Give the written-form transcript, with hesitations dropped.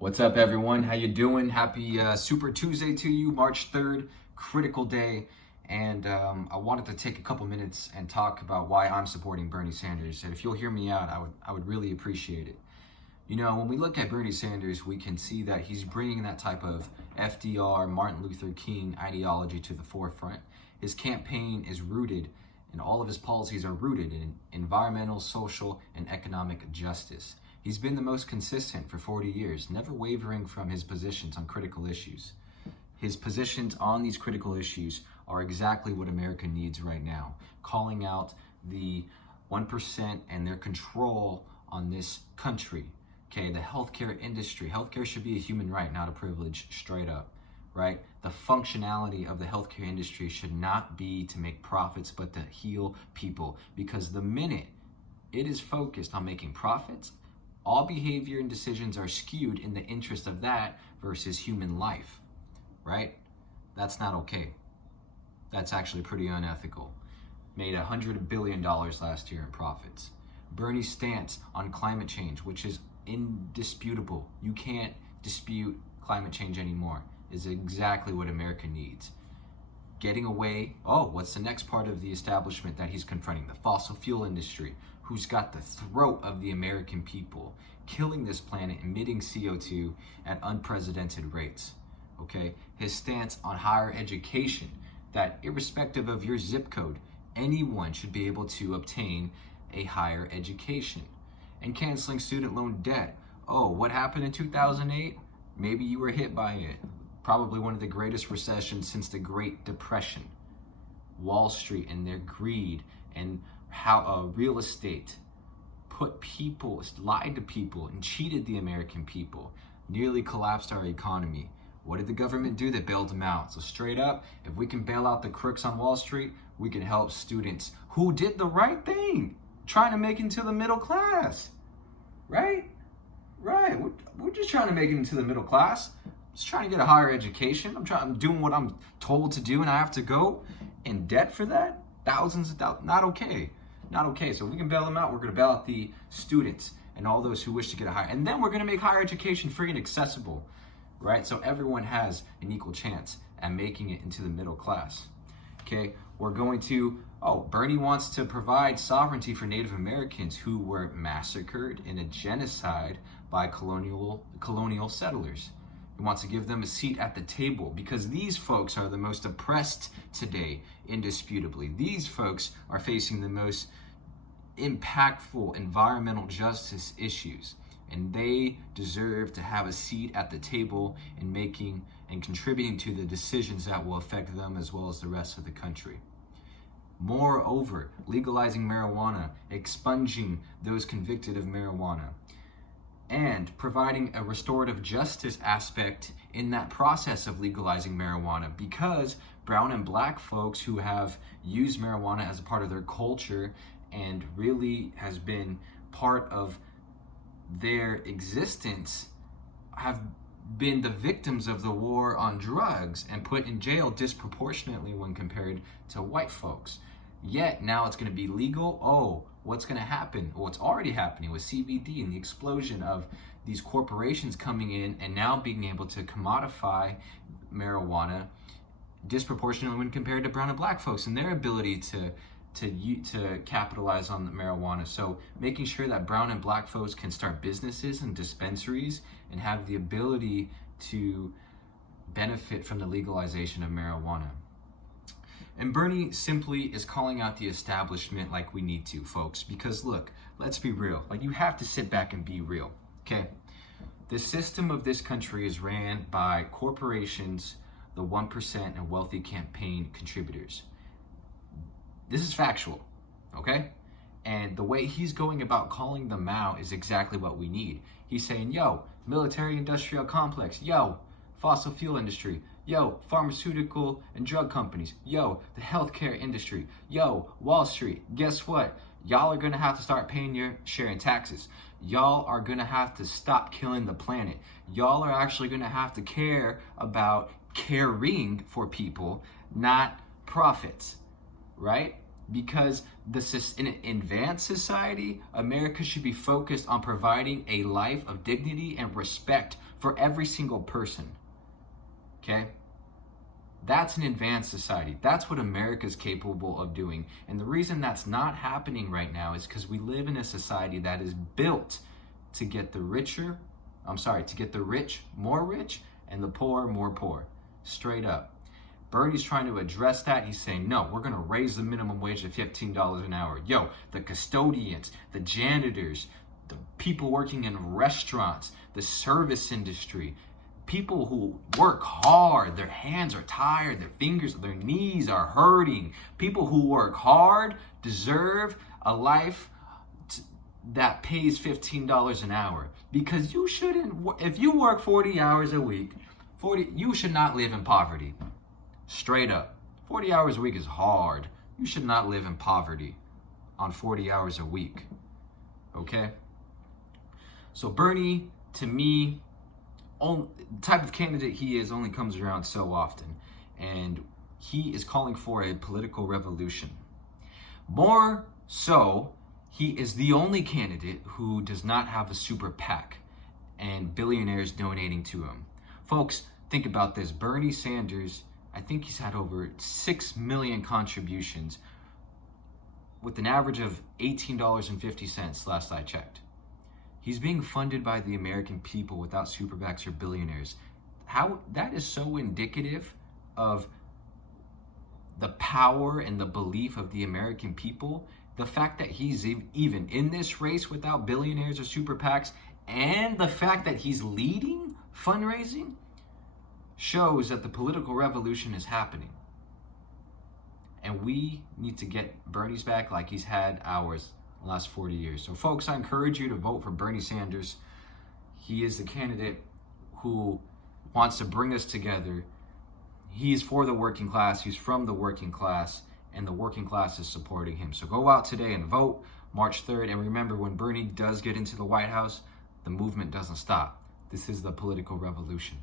What's up, everyone? How you doing? Happy Super Tuesday to you, March 3rd, critical day. And I wanted to take a couple minutes and talk about why I'm supporting Bernie Sanders. And if you'll hear me out, I would really appreciate it. You know, when we look at Bernie Sanders, we can see that he's bringing that type of FDR, Martin Luther King ideology to the forefront. His campaign is rooted, and all of his policies are rooted in environmental, social, and economic justice. He's been the most consistent for 40 years, never wavering from his positions on critical issues. His positions on these critical issues are exactly what America needs right now, calling out the 1% and their control on this country. Okay, the healthcare industry. Healthcare should be a human right, not a privilege, straight up, right? The functionality of the healthcare industry should not be to make profits, but to heal people. Because the minute it is focused on making profits, all behavior and decisions are skewed in the interest of that versus human life, right? That's not okay. That's actually pretty unethical. Made $100 billion last year in profits. Bernie's stance on climate change, which is indisputable. You can't dispute climate change anymore, is exactly what America needs. Getting away, what's the next part of the establishment that he's confronting? The fossil fuel industry, who's got the throat of the American people, killing this planet, emitting CO2 at unprecedented rates, okay? His stance on higher education, that irrespective of your zip code, anyone should be able to obtain a higher education. And canceling student loan debt. What happened in 2008? Maybe you were hit by it. Probably one of the greatest recessions since the Great Depression. Wall Street and their greed and how real estate lied to people and cheated the American people, nearly collapsed our economy. What did the government do? They bailed them out. So straight up, if we can bail out the crooks on Wall Street, we can help students who did the right thing, trying to make it into the middle class, right? We're just trying to make it into the middle class. Just trying to get a higher education. I'm doing what I'm told to do, and I have to go in debt for that? Thousands of dollars. Not okay. So if we can bail them out, we're going to bail out the students and all those who wish to get a higher. And then we're going to make higher education free and accessible, right? So everyone has an equal chance at making it into the middle class. Okay, we're going to, Bernie wants to provide sovereignty for Native Americans who were massacred in a genocide by colonial settlers. He wants to give them a seat at the table because these folks are the most oppressed today, indisputably. These folks are facing the most impactful environmental justice issues, and they deserve to have a seat at the table in making and contributing to the decisions that will affect them as well as the rest of the country. Moreover, legalizing marijuana, expunging those convicted of marijuana, and providing a restorative justice aspect in that process of legalizing marijuana, because brown and black folks who have used marijuana as a part of their culture and really has been part of their existence have been the victims of the war on drugs and put in jail disproportionately when compared to white folks. Yet now it's going to be legal. What's going to happen? It's already happening with CBD and the explosion of these corporations coming in and now being able to commodify marijuana disproportionately when compared to brown and black folks and their ability to capitalize on the marijuana. So making sure that brown and black folks can start businesses and dispensaries and have the ability to benefit from the legalization of marijuana. And Bernie simply is calling out the establishment like we need to, folks, because look, let's be real. You have to sit back and be real, okay? The system of this country is ran by corporations, the 1% and wealthy campaign contributors. This is factual, okay? And the way he's going about calling them out is exactly what we need. He's saying, military industrial complex, fossil fuel industry, pharmaceutical and drug companies, the healthcare industry, Wall Street, guess what? Y'all are gonna have to start paying your share in taxes. Y'all are gonna have to stop killing the planet. Y'all are actually gonna have to care about caring for people, not profits, right? Because in an advanced society, America should be focused on providing a life of dignity and respect for every single person. Okay? That's an advanced society. That's what America's capable of doing. And the reason that's not happening right now is because we live in a society that is built to get the rich more rich and the poor more poor. Straight up. Bernie's trying to address that. He's saying, no, we're going to raise the minimum wage to $15 an hour. Yo, the custodians, the janitors, the people working in restaurants, the service industry, people who work hard, their hands are tired, their fingers, their knees are hurting. People who work hard deserve a life that pays $15 an hour. Because you shouldn't, if you work 40 hours a week, you should not live in poverty. Straight up. 40 hours a week is hard. You should not live in poverty on 40 hours a week. Okay? So Bernie, to me, the type of candidate he is only comes around so often. And he is calling for a political revolution. More so, he is the only candidate who does not have a super PAC and billionaires donating to him. Folks, think about this. Bernie Sanders, I think he's had over 6 million contributions with an average of $18.50 last I checked. He's being funded by the American people without super PACs or billionaires. How that is so indicative of the power and the belief of the American people. The fact that he's even in this race without billionaires or super PACs, and the fact that he's leading fundraising, shows that the political revolution is happening. And we need to get Bernie's back like he's had ours the last 40 years. So folks, I encourage you to vote for Bernie Sanders. He is the candidate who wants to bring us together. He's for the working class. He's from the working class. And the working class is supporting him. So go out today and vote March 3rd. And remember, when Bernie does get into the White House, the movement doesn't stop. This is the political revolution.